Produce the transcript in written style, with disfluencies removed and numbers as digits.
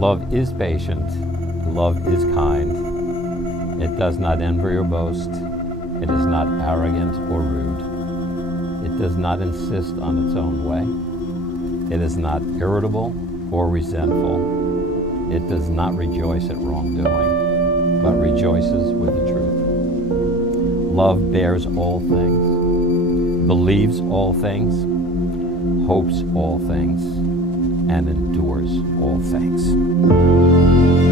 Love is patient. Love is kind. It does not envy or boast. It is not arrogant or rude. It does not insist on its own way. It is not irritable or resentful. It does not rejoice at wrongdoing, but rejoices with the truth. Love bears all things, believes all things, hopes all things, and endures all things.